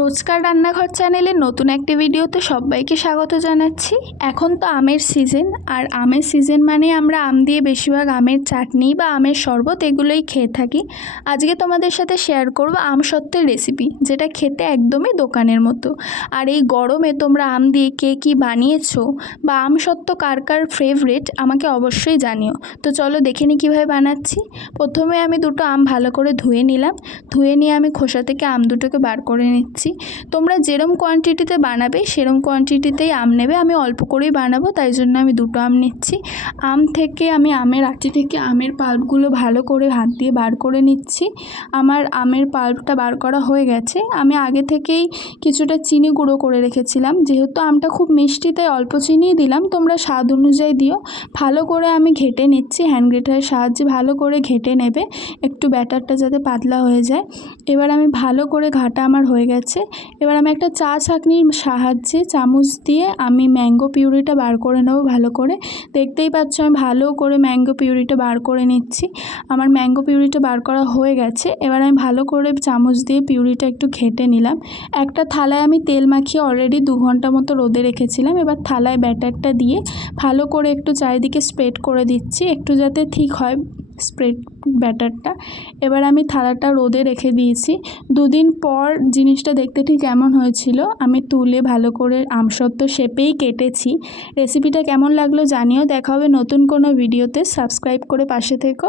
রোজকার রান্নাঘর চ্যানেলের নতুন একটি ভিডিওতে সবাইকে স্বাগত জানাচ্ছি। এখন তো আমের সিজন, আর আমের সিজন মানে আমরা আম দিয়ে বেশিরভাগ আমের চাটনি বা আমের শরবত এগুলোই খেয়ে থাকি। আজকে তোমাদের সাথে শেয়ার করব আমসত্ত্বের রেসিপি, যেটা খেতে একদমই দোকানের মতো। আর এই গরমে তোমরা আম দিয়ে কে কী বানিয়েছো বা আমসত্ত্ব কার কার ফেভারিট আমাকে অবশ্যই জানিও। তো চলো দেখে নিই কীভাবে বানাচ্ছি। প্রথমে আমি দুটো আম ভালো করে ধুয়ে নিলাম। ধুয়ে নিয়ে আমি খোসা থেকে আম দুটোকে বার করে নিচ্ছি। তোমরা যেরম কোয়ান্টিটিতে বানাবে সেরম কোয়ান্টিটিতেই আম নেবে। আমি অল্প করেই বানাবো, তাই জন্য আমি দুটো আম নিচ্ছি। আম থেকে আমি আমের আটি থেকে আমের পাল্পগুলো ভালো করে হাত দিয়ে বার করে নিচ্ছি। আমার আমের পাল্পটা বার করা হয়ে গেছে। আমি আগে থেকেই কিছুটা চিনি গুঁড়ো করে রেখেছিলাম, যেহেতু আমটা খুব মিষ্টি তাই অল্প চিনিই দিলাম, তোমরা স্বাদ অনুযায়ী দিও। ভালো করে আমি ঘেটে নিচ্ছি, হ্যান্ড গ্রেটারের সাহায্যে ভালো করে ঘেটে নেবে, একটু ব্যাটারটা যাতে পাতলা হয়ে যায়। এবার আমি ভালো করে ঘাটা আমার হয়ে গেছে। এবার আমি একটা চা ছাঁকনির সাহায্যে চামচ দিয়ে আমি ম্যাঙ্গো পিউরিটা বার করে নেবো ভালো করে। দেখতেই পাচ্ছ আমি ভালো করে ম্যাঙ্গো পিউরিটা বার করে নিচ্ছি। আমার ম্যাঙ্গো পিউরিটা বার করা হয়ে গেছে। এবার আমি ভালো করে চামচ দিয়ে পিউরিটা একটু ঘেটে নিলাম। একটা থালায় আমি তেল মাখিয়ে অলরেডি 2 ঘন্টা মতো রোদে রেখেছিলাম। এবার থালায় ব্যাটারটা দিয়ে ভালো করে একটু চারিদিকে স্প্রেড করে দিচ্ছি, একটু যাতে ঠিক হয় স্প্রেড ব্যাটারটা। এবার আমি থালাটা রোদে রেখে দিয়েছি। 2 দিন পর জিনিসটা দেখতে ঠিক এমন হয়েছিল। আমি তুলে ভালো করে আমসত্ত্ব শেপেই কেটেছি। রেসিপিটা কেমন লাগলো জানিও। দেখা হবে নতুন কোনো ভিডিওতে। সাবস্ক্রাইব করে পাশে থেকো।